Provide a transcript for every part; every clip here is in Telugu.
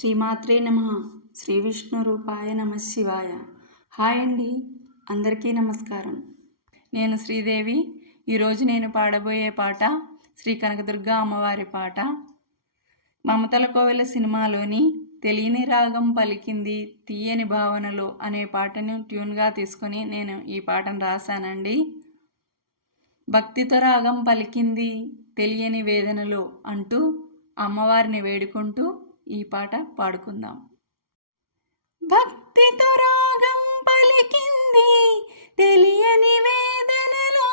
శ్రీమాత్రే నమ. శ్రీ విష్ణు రూపాయ నమ శివాయ. హాయ్ అండి. అందరికీ నమస్కారం. నేను శ్రీదేవి. ఈరోజు నేను పాడబోయే పాట శ్రీ కనకదుర్గ అమ్మవారి పాట. మమతల కోవెల సినిమాలోని తెలియని రాగం పలికింది తీయని భావనలో అనే పాటను ట్యూన్గా తీసుకొని నేను ఈ పాటను రాశానండి. భక్తితో రాగం పలికింది తెలియని వేదనలో అంటూ అమ్మవారిని వేడుకుంటూ ఈ పాట పాడుకుందాం. భక్తితో రాగం పలికింది తెలియని వేదనలో.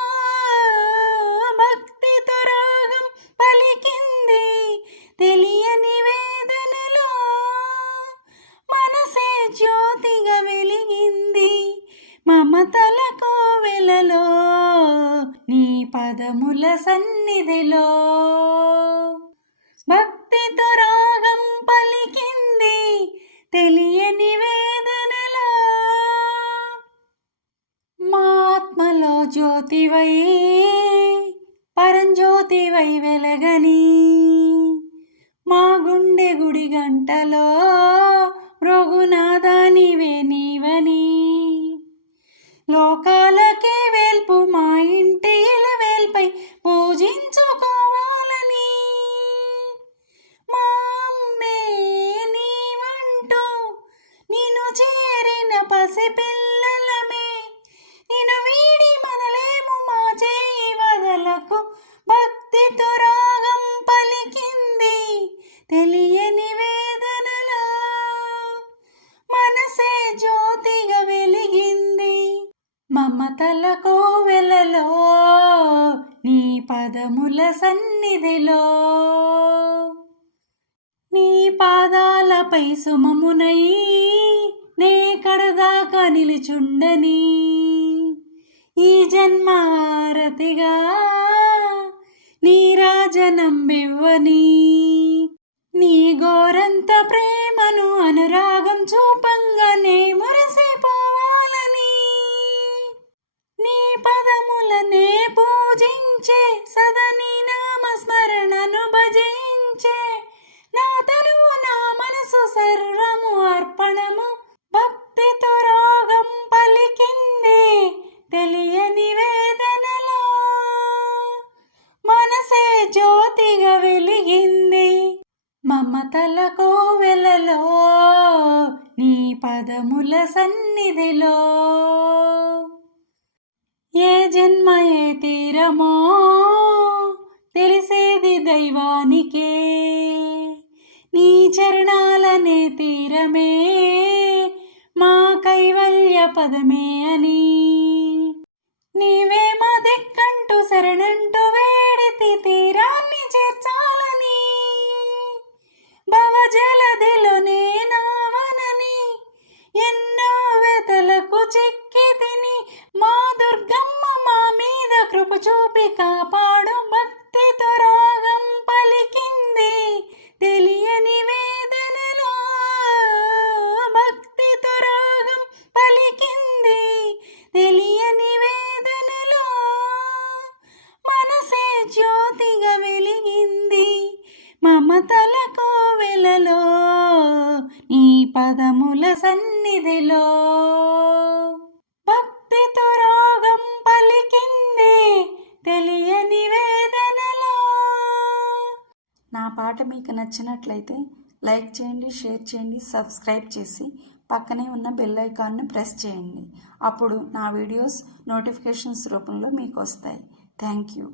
భక్తితో రాగం పలికింది తెలియని వేదనలో. మనసే జ్యోతిగా వెలిగింది మమతల కోవెలలో. నీ పదముల సన్నిధిలో. భక్తితో రాగం పలికింది తెలియని వేదనలా. మాత్మలో జ్యోతివై పరంజ్యోతివై వెలగని. మా గుండె గుడి గంటలో మృగునాదానివే నీవని. లోకాలకే వేల్పు మా ఇంటి పసిపిల్లలమే నిన్ను వీడి మనలేము మా చేయి వదలకు. భక్తితో రాగం పలికింది తెలియని వేదనలో. మనసే జ్యోతిగా వెలిగింది మమతల కోవెలలో నీ పదముల సన్నిధిలో. నీ పాదాలపై సుమమునై నేకడదాకా నిలుచుండని ఈ జన్మారతిగా నీ రాజనంబివ్వని నీ గోరంత ప్రేమను అనురాగం చూప మమతల కోవెలలో నీ పదముల సన్నిధిలో. ఏ జన్మ ఏ తీరమో తెలిసేది దైవానికే. నీ చరణాలనే తీరమే మా కైవల్య పదమే అని. నీవే చూపి కాపాడు భక్తితో రాగం పలికింది. తెలియని వేదనలో భక్తితో రాగం పలికింది. తెలియని వేదనలో మనసే జ్యోతిగా వెలిగింది. మమతల కోవెలలో నీ పదముల సన్నిధిలో భక్తితో రాగం పలికింది. తెలియని వేదనలో. నా పాట మీకు నచ్చినట్లయితే లైక్ చేయండి షేర్ చేయండి సబ్స్క్రైబ్ చేసి పక్కనే ఉన్న బెల్ ఐకాన్ని ప్రెస్ చేయండి. అప్పుడు నా వీడియోస్ నోటిఫికేషన్స్ రూపంలో మీకు వస్తాయి. Thank you.